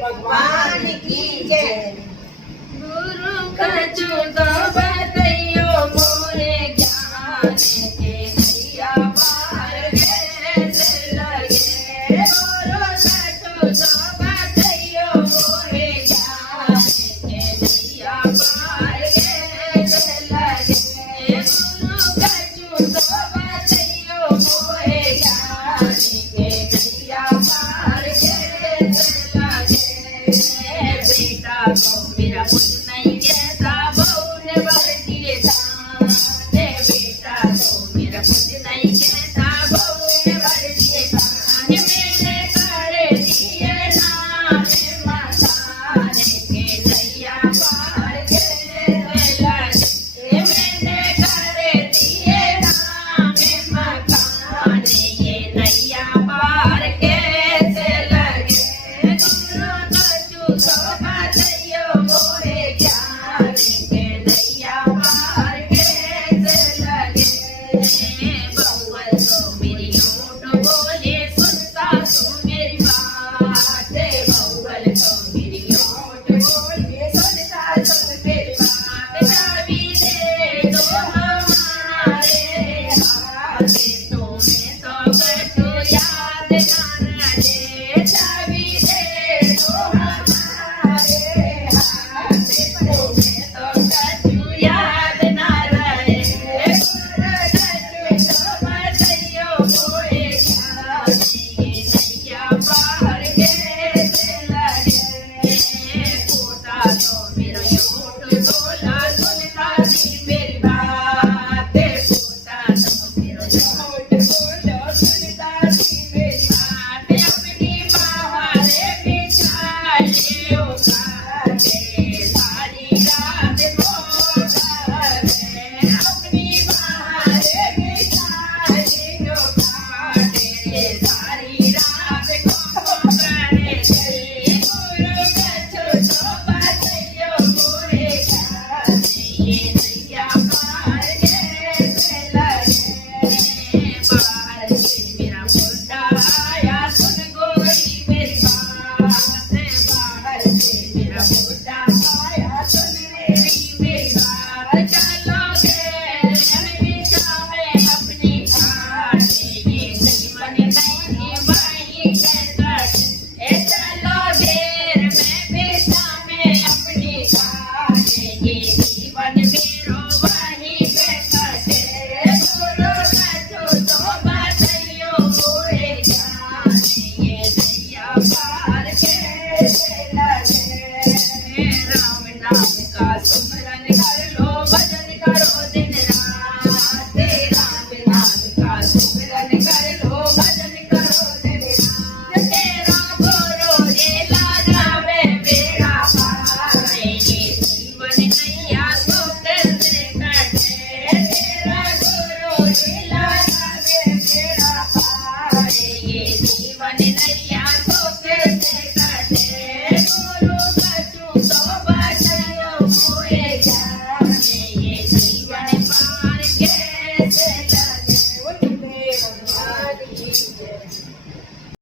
भगवान की जय। गुरु कछु तो बतैयो मोरे ज्ञान के नैया पार कैसे लगे। गुरु कछु तो बतैयो मोरे ज्ञान के नैया पार कैसे लगे। गुरु कछु तो बतैयो मोरे ज्ञान के नैया पार कैसे लगे। बेटा को मेरा कुछ नहीं कहता, बहू ने बर दिए ताने। बेटा को मेरा कुछ नहीं कहता, बहू ने बर दिए ताने। मैंने कर दिए नाने मसाने के नैया पार कैसे लगे। मैंने कर दिए नाने मकाने ये नैया पार कैसे लगे। गुरु कछु तो बतैयो मोरे ज्ञान के नैया पार कैसे लगे। बहुअल तो मेरी ऊँट बोले सुनता तू मेरी बात। बहुअल तो मेरी ऊँट बोले सुनता तू मेरी बात। चाबी दे दो हमारे हाथ, तुम्हें तो कछु याद न रहे। चाबी दे दो हमारे हाथ, तुम्हें तो कछु याद न रहे। गुरु कछु तो बतैयो मोरे ज्ञान के नैया पार कैसे लगे। पोता तो मेरा ऊँट बोला सुनता थी मेरी बात। पोता तो मेरा ऊँट बोला सुनता थी मेरी बात। अपनी बाहरे बिछा लियो खाटे, सारी रात मोटा रे। अपनी बाहरे बिछा लियो खाटे, सारी रात मोटा रे। गुरु कछु तो बतैयो मोरे ज्ञान ये नैया पार कैसे लगे। बाहर से मेरा मुंडा आया सुन गोरी मेरी बात। बाहर से मेरा मुंडा